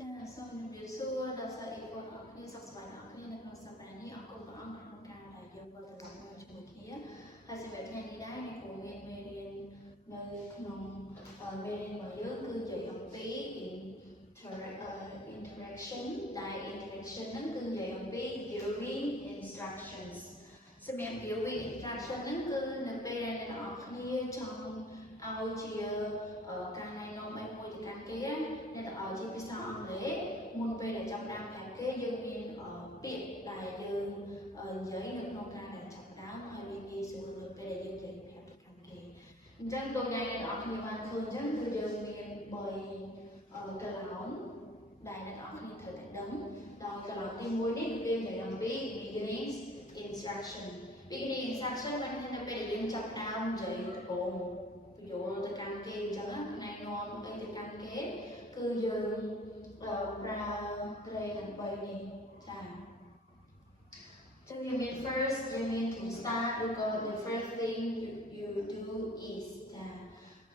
ចាសូមជម្រាបសួរដល់សាស្ត្រាចារ្យបងប្អូនគ្នាសុខសប្បាយអ្នកគ្នានៅក្នុងសប្តាហ៍នេះអរគុណព្រះអង្គក្នុងការដែលយើងវិលត្រឡប់មកជាមួយគ្នាហើយសម្រាប់ថ្ងៃនេះដែរអ្នកគ្រូមានមេរៀននៅក្នុងមេរៀនរបស់យើងគឺនិយាយអំពី interaction ដែល interaction ហ្នឹងគឺនិយាយអំពី viewing instructions សម្រាប់ viewing instruction ហ្នឹងគឺនៅពេលដែលអ្នកនរគ្នាចង់ឲ្យជាការណែនាំមួយទៅកាន់គេអ្នកទាំងអស់ជាភាសាអង់គ្លេសមុនពេលដែលចាប់ដើមប្រាប់គេយើងមានពាក្យដែលយើងនិយាយនៅក្នុងការដែលចាប់ដើមហើយវាងាយស្រួលនៅពេលដែលយើងនិយាយប្រាប់ទៅកាន់គេអញ្ចឹងដូចយ៉ាងអ្នកទាំងអស់គ្នាបានឃើញអញ្ចឹងគឺយើងមាន3កន្លងដែលអ្នកទាំងអស់គ្នាត្រូវតែដឹងដោយកន្លងទី1នេះគឺនិយាយអំពី beginning instruction បានថានៅពេលដែលយើងចាប់ដើមនិយាយដំបូងពយល់ទៅកាន់គេអញ្ចឹងណែនាំអីទៅកាន់គេគឺយើងប្រើត្រេទាំង3នេះចាចឹងយើងមាន first យើងមាន to start ឬក៏ the first thing you do is ចា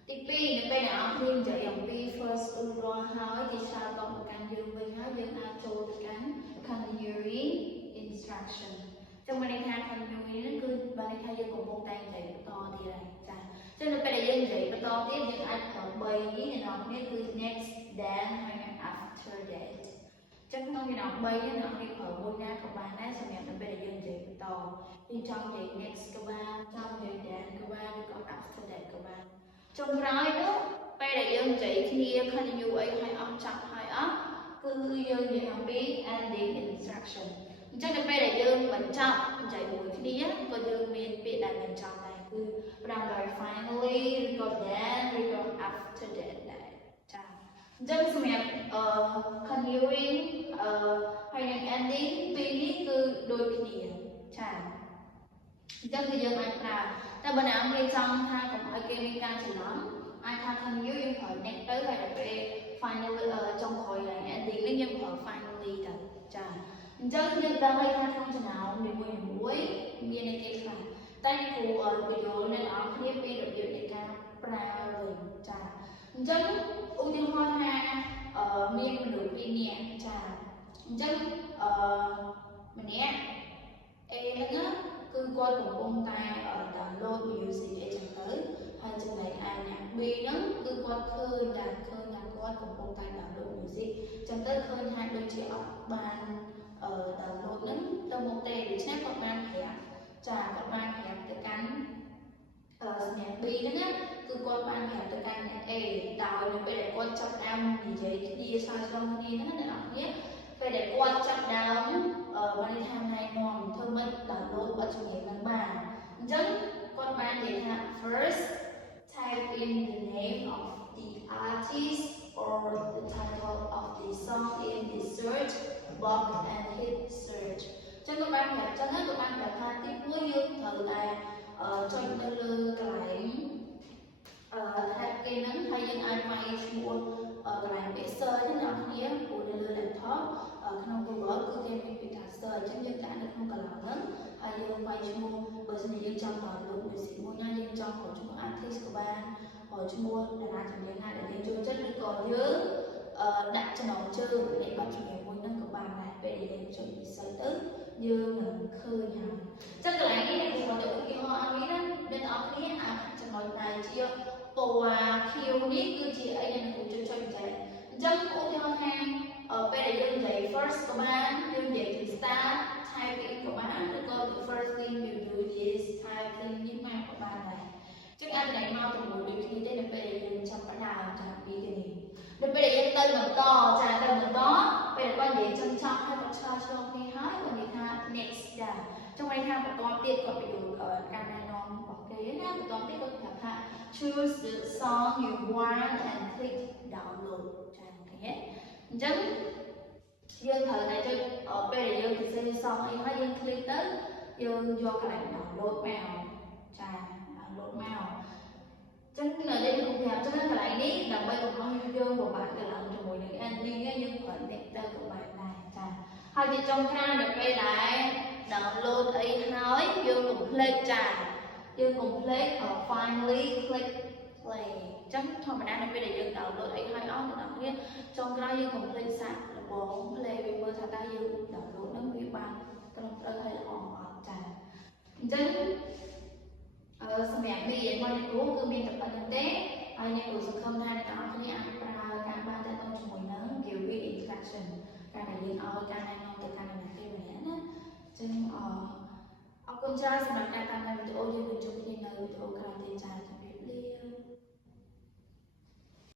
ទី2នៅពេលដែលអ្នកនិយាយអំពី first រួចរាល់ហើយគេឆ្លើយតបទៅកាន់យើងវិញហើយយើងអាចចូលទៅកាន់ continuing instruction ចឹងបានន័យថា continuing ហ្នឹងគឺបានន័យថាយើងកំពុងតែនិយាយបន្តទៀតហើយចាចឹងនៅពេលដែលយើងនិយាយបន្តទៀតយើងអាចប្រើ3នេះអ្នកនរគ្នាគឺ next then ហើយ after that ចឹងក្នុងចំណោម3នេះអ្នកនរគ្នាប្រើមួយណាក៏បានដែរសម្រាប់នៅពេលដែលយើងនិយាយបន្តយើងចង់និយាយ next ក៏បានចង់និយាយ then ក៏បានឬក៏ after that ក៏បានចុងក្រោយនោះពេលដែលយើងនិយាយគ្នា continue អីហើយអស់ចប់ហើយអស់គឺយើងនិយាយអំពី ending instruction អញ្ចឹងនៅពេលដែលយើងបញ្ចប់និយាយមួយគ្នាក៏យើងមានពាក្យដែលបញ្ចប់ដែរគឺប្រើដោយ finally ឬក៏ then ឬក៏ after that ដែរចាអញ្ចឹងសម្រាប់continuing ហើយនិង ending ពីរនេះគឺដូចគ្នាចាអញ្ចឹងគឺយើងអាចប្រើតែបើអ្នកគេចង់ថាកុំឲ្យគេមានការច្រឡំអាចថា continue យើងប្រើ next ទៅហើយដល់ពេល finally ចុងក្រោយហើយ ending នេះយើងប្រើ finally ទៅចាអញ្ចឹងយើងដឹងហើយថាក្នុងចំណោមនីមួយៗមានអីគេខ្លះតែគ្រូពន្យល់អ្នកនរគ្នាពីរបៀបនៃការប្រើវិញចាអញ្ចឹងឧទាហរណ៍ថាមានមនុស្ស2នាក់ចាអញ្ចឹងម្នាក់ A ហ្នឹងគឺគាត់កំពុងតែ download music អីចឹងទៅហើយចំណែកឯអ្នក B ហ្នឹងគឺគាត់ឃើញថាគាត់កំពុងតែ download music ចឹងទៅឃើញថាដូចជាអត់បានdownload ហ្នឹងទៅមកទេដូច្នេះគាត់បានប្រាប់ចាគាត់បានប្រាប់ទៅកាន់អ្នក B ហ្នឹងណាគឺគាត់បានប្រាប់ទៅកាន់អ្នក A ដោយនៅពេលដែលគាត់ចាប់ដើមនិយាយគ្នាឆ្លើយឆ្លងគ្នាហ្នឹងអ្នកនរគ្នាពេលដែលគាត់ចាប់ដើមបានថាណែនាំធ្វើម៉េច download បទចម្រៀងហ្នឹងបានអញ្ចឹងគាត់បាននិយាយថា first type in the name of the artist or the title of the song in the search box and hit search ចឹងគាត់បានប្រាប់ចឹងណាគាត់បានប្រាប់ថាទី1យើងត្រូវតែចុចទៅលើកន្លែងtype គេហ្នឹងហើយយើងអាចវាយឈ្មោះកន្លែងពាក្យ search ហ្នឹងអ្នកគ្នាព្រោះនៅលើ laptop ក្នុង Google គឺគេមានពាក្យថា search អញ្ចឹងយើងដាក់នៅក្នុងកន្លែងហ្នឹងហើយយើងវាយឈ្មោះបើសិនជាយើងចង់download music មួយណាយើងចង់រកឈ្មោះ artist ក៏បានរកឈ្មោះតារាចម្រៀងណាដែលយើងចូលចិត្តឬក៏យើងដាក់ចំណងជើងនៃបទចម្រៀងមួយហ្នឹងក៏បានដែរពេលដែលយើងចុចពិសេសទៅយើងនឹងឃើញហើយអញ្ចឹងកន្លែងនេះខ្ញុំគាត់ទៅឧទាហរណ៍ឲ្យណាអ្នកនរគ្នាអាចចំណុចដែលជាពណ៌ខៀវនេះគឺជាអីដែលខ្ញុំចុចចុចចែកអញ្ចឹងឧទាហរណ៍ថាពេលដែលយើងនិយាយ first ក៏បានយើងនិយាយ to start typing ក៏បានឬក៏ the first thing you do is typing នេះមកក៏បានដែរចឹងអាចតែមកទៅមួយដូចគ្នាទេនៅពេលដែលយើងចាប់ផ្ដើមចាពីនេះនៅពេលដែលយើងទៅបន្តចាទៅបន្តពេលដែលគាត់និយាយចង់ចប់ហើយគាត់ឆ្លើយឆ្លងគ្នាហើយគាត់និយាយថា next ចាចង់ន័យថាបន្តទៀតគាត់បញ្យល់ការណែនាំរបស់គេណាបន្តទៀតគាត់ប្រាប់ថា choose the song you want and click download ចាឃើញទេអញ្ចឹងយើងត្រូវតែចុចពេលដែលយើងទៅសេ song អីហើយយើង click ទៅយើងយកកន្លែង download មកចា download មកចឹងនៅđâyខ្ញុំប្រាប់ចឹងកន្លែងនេះដើម្បីកុំឲ្យយើងពិបាកទៅឡើងជាមួយនឹង ending យើងប្រើ next ទៅក៏បានដែរចាហើយជាចុងក្រោយដល់ពេលដែល download អីហើយយើងកុំភ្លេចចាយើងកុំភ្លេច finally click play ចឹងធម្មតានៅពេលដែលយើង download អីហើយអស់អ្នកនរគ្នាចុងក្រោយយើង complete សាកដំបូង play វាមើលថាតើយើង download ហ្នឹងវាបានត្រឹមត្រូវហើយល្អអត់ចាអញ្ចឹងសម្រាប់មេរៀនរបស់អ្នកគ្រូគឺមានតែប៉ុណ្្នឹងទេហើយអ្នកគ្រូសង្ឃឹមថាអ្នកនរគ្នាអាចប្រើការបានទៅជាមួយនឹង giving instruction ការដែលយើងឲ្យការណែនាំទៅកាន់អ្នកណាគេម្នាក់ណាអញ្ចឹងអរគុណច្រើនសម្រាប់ការតាមដានវីដេអូយើងនឹងជួបគ្នានៅវីដេអូក្រោយទៀតចា៎